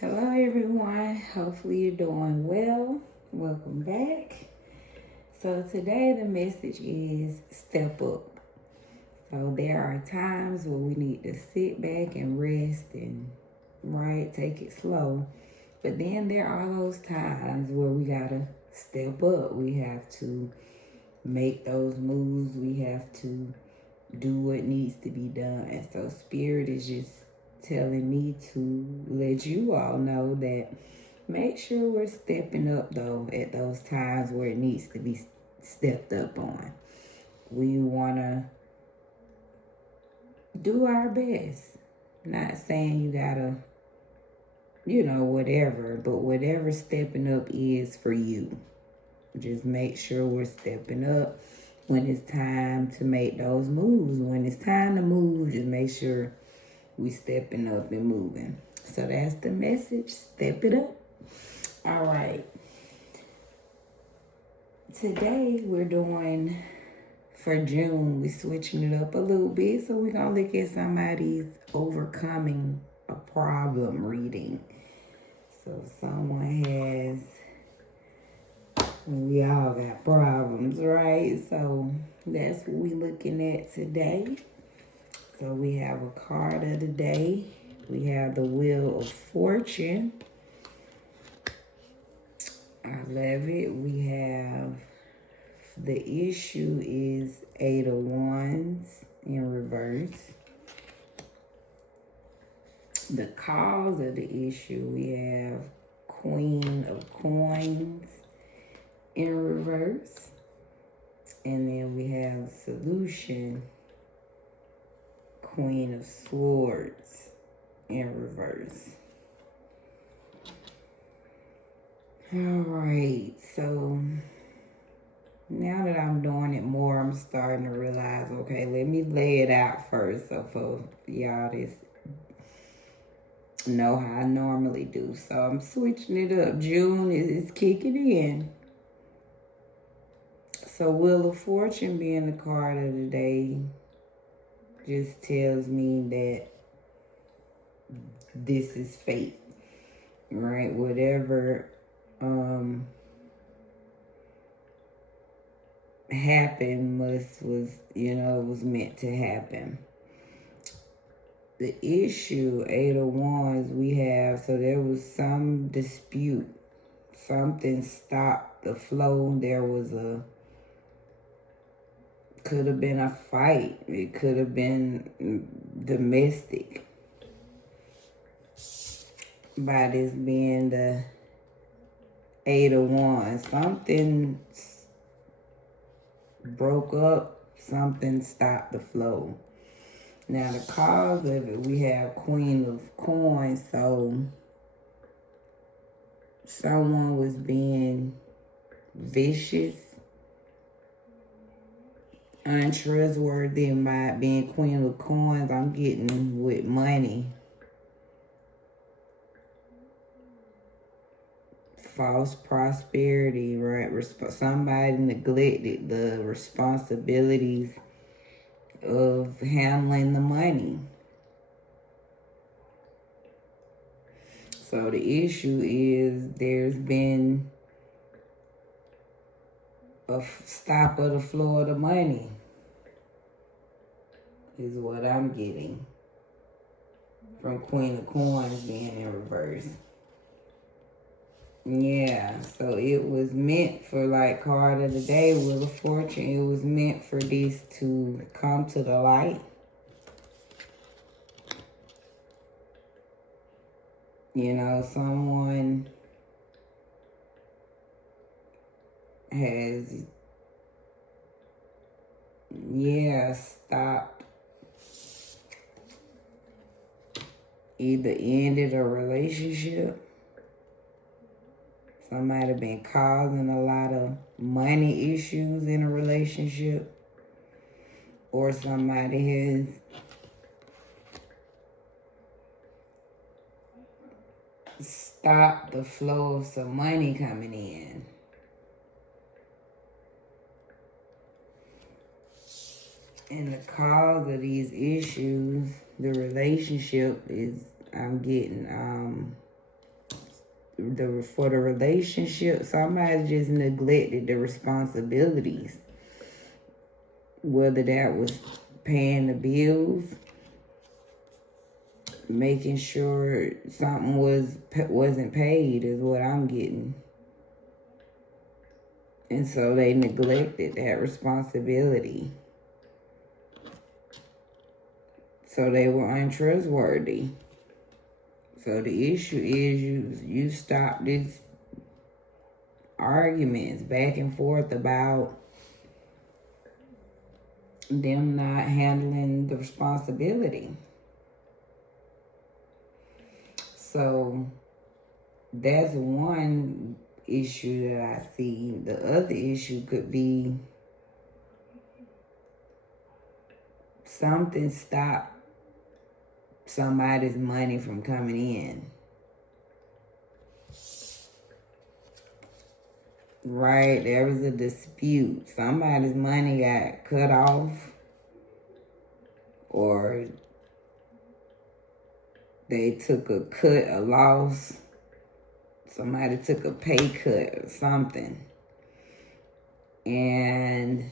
Hello, everyone. Hopefully, you're doing well. Welcome back. So, today the message is step up. So, there are times where we need to sit back and rest and, take it slow. But then there are those times where we gotta step up. We have to make those moves. We have to do what needs to be done. And so, Spirit is just telling me to let you all know that make sure we're stepping up though at those times where it needs to be stepped up on. We want to do our best. Not saying you gotta, whatever, but whatever stepping up is for you. Just make sure we're stepping up when it's time to make those moves. When it's time to move, just make sure we stepping up and moving. So that's the message. Step it up. All right. Today we're doing for June, we're switching it up a little bit. So we're gonna look at somebody's overcoming a problem reading. So someone has, we all got problems, right? So that's what we're looking at today. So we have a card of the day. We have the Wheel of Fortune. I love it. We have the issue is Eight of Wands in reverse. The cause of the issue, we have Queen of Coins in reverse. And then we have solution, Queen of Swords in reverse. All right, so now that I'm doing it more, I'm starting to realize, okay, let me lay it out first so for y'all to know how I normally do. So I'm switching it up. June is kicking in. So Wheel of Fortune being the card of the day just tells me that this is fate, right? Whatever happened was meant to happen. The issue, Eight of Wands, we have, so there was some dispute. Something stopped the flow. There was could have been a fight. It could have been domestic. By this being the Eight of Wands, something broke up, something stopped the flow. Now the cause of it, we have Queen of Coins, so someone was being vicious, untrustworthy, and by being Queen of Coins, I'm getting with money. False prosperity, right? Somebody neglected the responsibilities of handling the money. So the issue is there's been a stop of the flow of the money is what I'm getting from Queen of Coins being in reverse. Yeah, so it was meant for, like, card of the day, Wheel of Fortune. It was meant for this to come to the light. Someone has, stopped, either ended a relationship. Somebody have been causing a lot of money issues in a relationship. Or somebody has stopped the flow of some money coming in. And the cause of these issues, the relationship is, I'm getting for the relationship, somebody just neglected the responsibilities. Whether that was paying the bills, making sure something wasn't paid is what I'm getting. And so they neglected that responsibility. So they were untrustworthy. So the issue is you stop these arguments back and forth about them not handling the responsibility. So that's one issue that I see. The other issue could be something stopped somebody's money from coming in. Right? There was a dispute. Somebody's money got cut off, or they took a cut, a loss. Somebody took a pay cut or something. And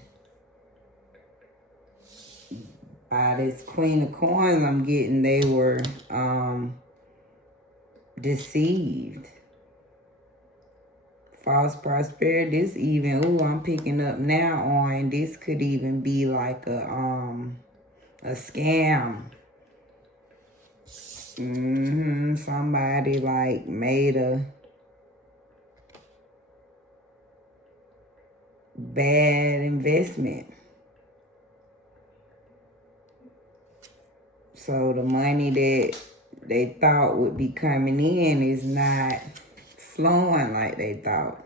by this Queen of Coins I'm getting, they were deceived. False prosperity. This even, I'm picking up now on, this could even be like a scam. Somebody like made a bad investment. So the money that they thought would be coming in is not flowing like they thought.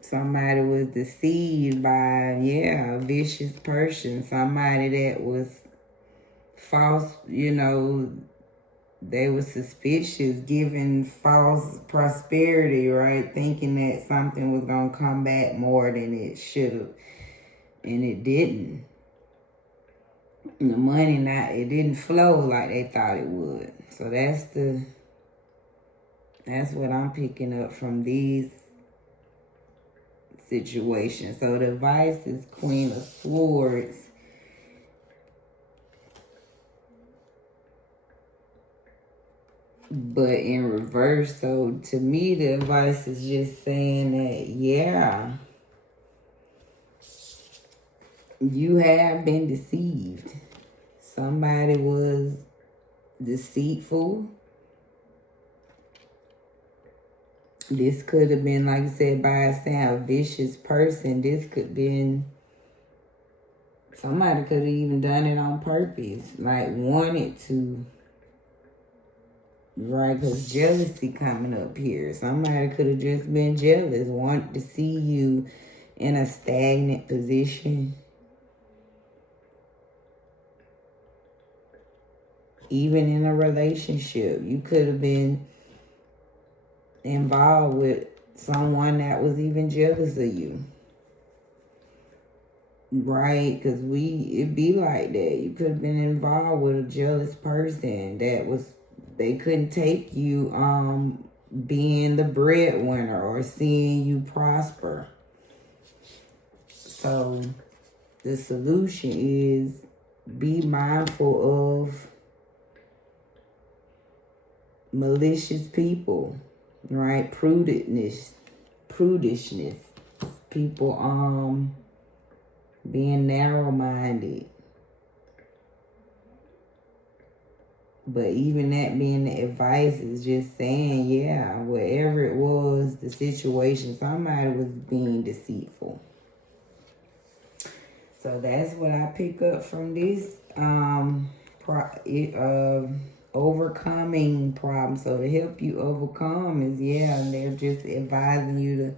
Somebody was deceived by, a vicious person. Somebody that was false, they were suspicious, giving false prosperity, right? Thinking that something was going to come back more than it should have. And it didn't. The money, it didn't flow like they thought it would. So that's what I'm picking up from these situations. So the advice is Queen of Swords. But in reverse, so to me, the advice is just saying that, you have been deceived. Somebody was deceitful. This could have been, like I said, by saying a vicious person. This could have been, somebody could have even done it on purpose. Like wanted to. Right, because jealousy coming up here. Somebody could have just been jealous, wanted to see you in a stagnant position. Even in a relationship, you could have been involved with someone that was even jealous of you. Right, because it be like that. You could have been involved with a jealous person they couldn't take you being the breadwinner or seeing you prosper. So the solution is be mindful of malicious people, right? Prudishness. People being narrow-minded. But even that being the advice is just saying, whatever it was, the situation, somebody was being deceitful. So that's what I pick up from this overcoming problems. So to help you overcome is, they're just advising you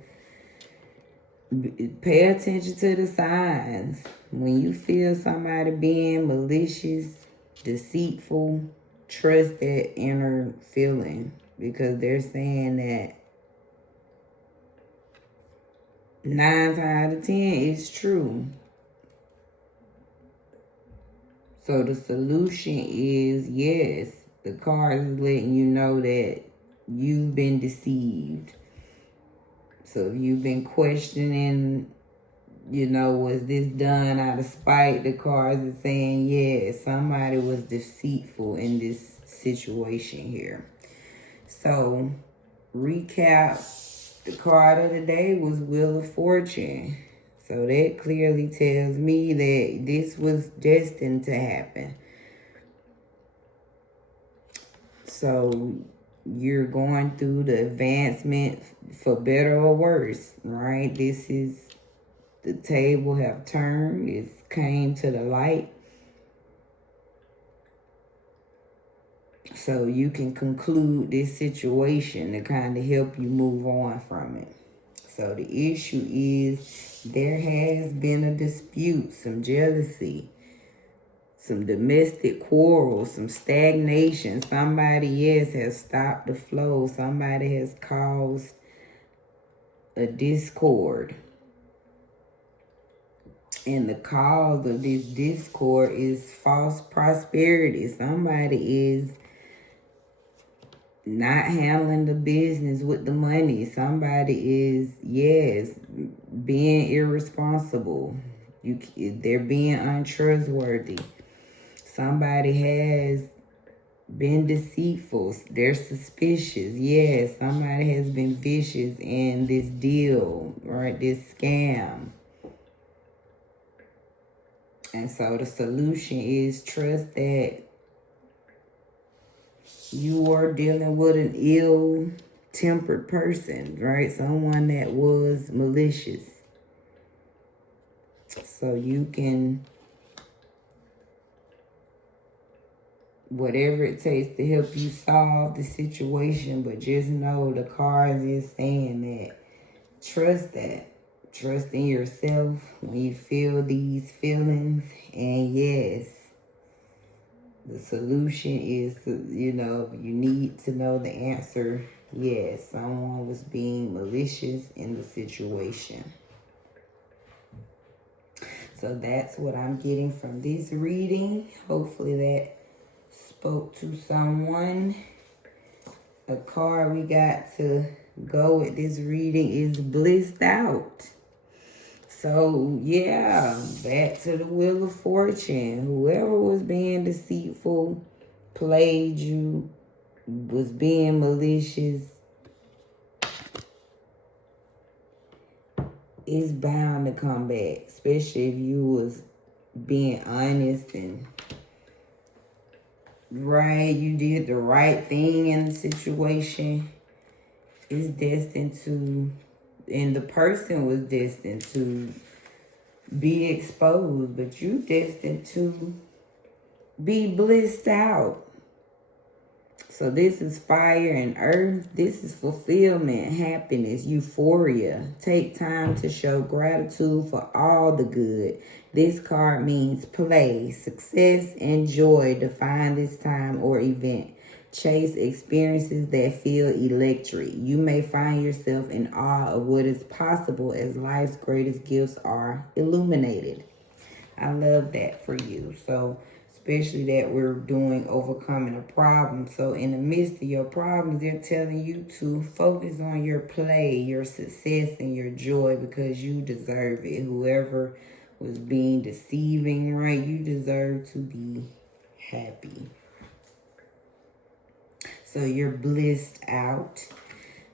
to pay attention to the signs. When you feel somebody being malicious, deceitful, trust that inner feeling, because they're saying that 9 times out of 10 it's true. So the solution is, the card is letting you know that you've been deceived. So if you've been questioning, was this done out of spite? The cards are saying, yeah, somebody was deceitful in this situation here. So, recap, the card of the day was Wheel of Fortune. So that clearly tells me that this was destined to happen. So you're going through the advancement for better or worse, right? This is the table have turned. It came to the light. So you can conclude this situation to kind of help you move on from it. So the issue is there has been a dispute, some jealousy, some domestic quarrels, some stagnation. Somebody, yes, has stopped the flow. Somebody has caused a discord. And the cause of this discord is false prosperity. Somebody is not handling the business with the money. Somebody is, yes, being irresponsible. They're being untrustworthy. Somebody has been deceitful. They're suspicious. Yes, somebody has been vicious in this deal, right? This scam. And so the solution is trust that you are dealing with an ill-tempered person, right? Someone that was malicious. So you can, whatever it takes to help you solve the situation, but just know the cards is saying that. Trust in yourself when you feel these feelings. And yes, the solution is, you need to know the answer. Yes, someone was being malicious in the situation. So that's what I'm getting from this reading. Hopefully that spoke to someone. A card we got to go with this reading is Blissed Out. So, yeah, back to the Wheel of Fortune. Whoever was being deceitful, played you, was being malicious, is bound to come back. Especially if you was being honest and right, you did the right thing in the situation. It's destined to, and the person was destined to be exposed, but you destined to be blissed out. So this is fire and earth. This is fulfillment, happiness, euphoria. Take time to show gratitude for all the good. This card means play, success, and joy define this time or event. Chase experiences that feel electric. You may find yourself in awe of what is possible as life's greatest gifts are illuminated. I love that for you. So, especially that we're doing overcoming a problem. So, in the midst of your problems, they're telling you to focus on your play, your success, and your joy because you deserve it. Whoever was being deceiving, right? You deserve to be happy. So you're blissed out.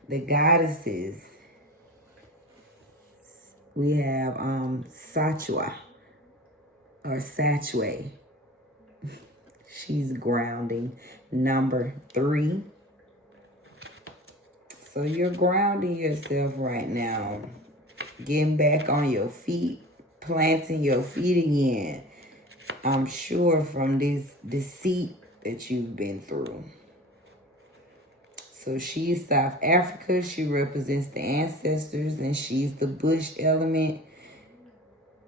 The goddesses, we have Satchwa or Satchwe. She's grounding. Number 3. So you're grounding yourself right now. Getting back on your feet. Planting your feet again. I'm sure from this deceit that you've been through. So she's South Africa. She represents the ancestors and she's the bush element.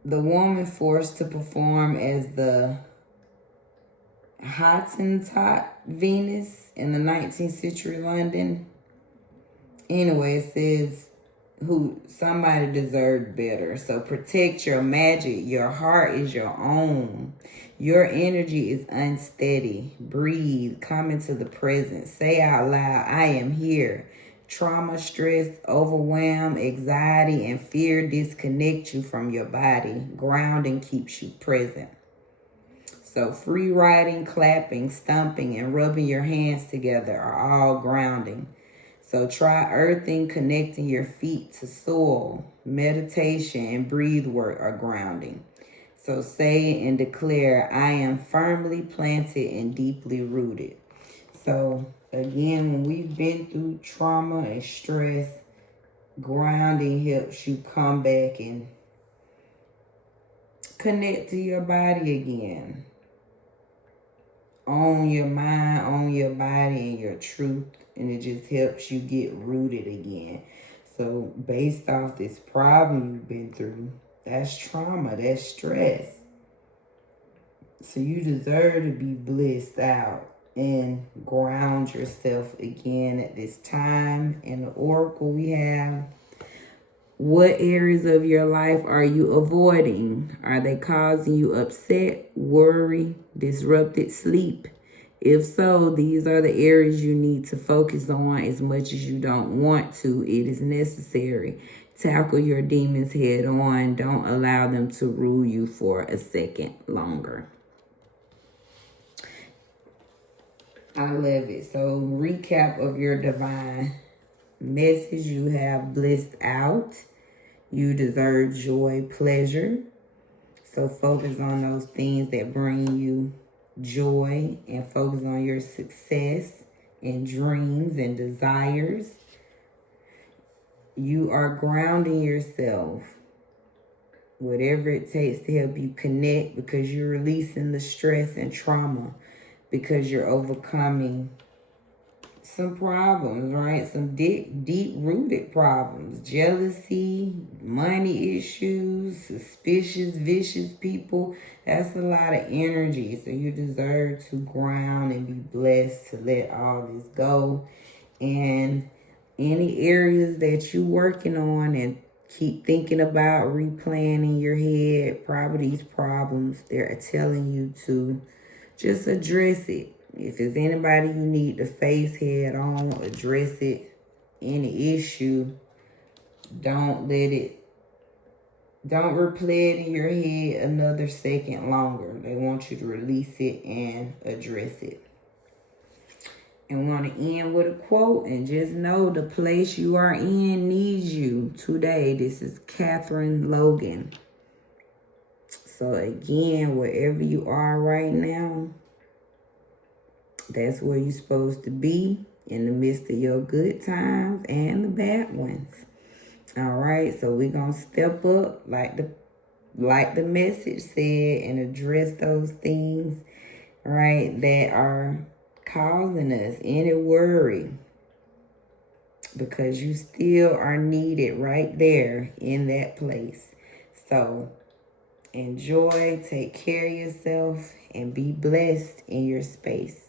The woman forced to perform as the Hottentot Venus in the 19th century London. Anyway, it says somebody deserved better. So protect your magic. Your heart is your own. Your energy is unsteady. Breathe. Come into the present. Say out loud, I am here. Trauma, stress, overwhelm, anxiety, and fear disconnect you from your body. Grounding keeps you present. So free writing, clapping, stomping, and rubbing your hands together are all grounding. So try earthing, connecting your feet to soil. Meditation and breathe work are grounding. So say and declare, I am firmly planted and deeply rooted. So again, when we've been through trauma and stress, grounding helps you come back and connect to your body again. Own your mind, own your body and your truth. And it just helps you get rooted again. So based off this problem you've been through, that's trauma, that's stress. So you deserve to be blissed out and ground yourself again at this time. And the oracle we have, what areas of your life are you avoiding? Are they causing you upset, worry, disrupted sleep? If so, these are the areas you need to focus on as much as you don't want to. It is necessary. Tackle your demons head on. Don't allow them to rule you for a second longer. I love it. So recap of your divine message. You have blissed out. You deserve joy, pleasure. So focus on those things that bring you joy and focus on your success and dreams and desires. You are grounding yourself. Whatever it takes to help you connect, because you're releasing the stress and trauma, because you're overcoming some problems, right? Some deep-rooted problems. Jealousy, money issues, suspicious, vicious people. That's a lot of energy. So you deserve to ground and be blessed to let all this go. And any areas that you're working on and keep thinking about, replaying in your head, probably these problems, they're telling you to just address it. If there's anybody you need to face head on, address it. Any issue, don't replay it in your head another second longer. They want you to release it and address it. And want to end with a quote, and just know the place you are in needs you today. This is Catherine Logan. So again, wherever you are right now, that's where you're supposed to be in the midst of your good times and the bad ones. All right, so we're going to step up like the message said and address those things, right, that are causing us any worry, because you still are needed right there in that place. So enjoy, take care of yourself, and be blessed in your space.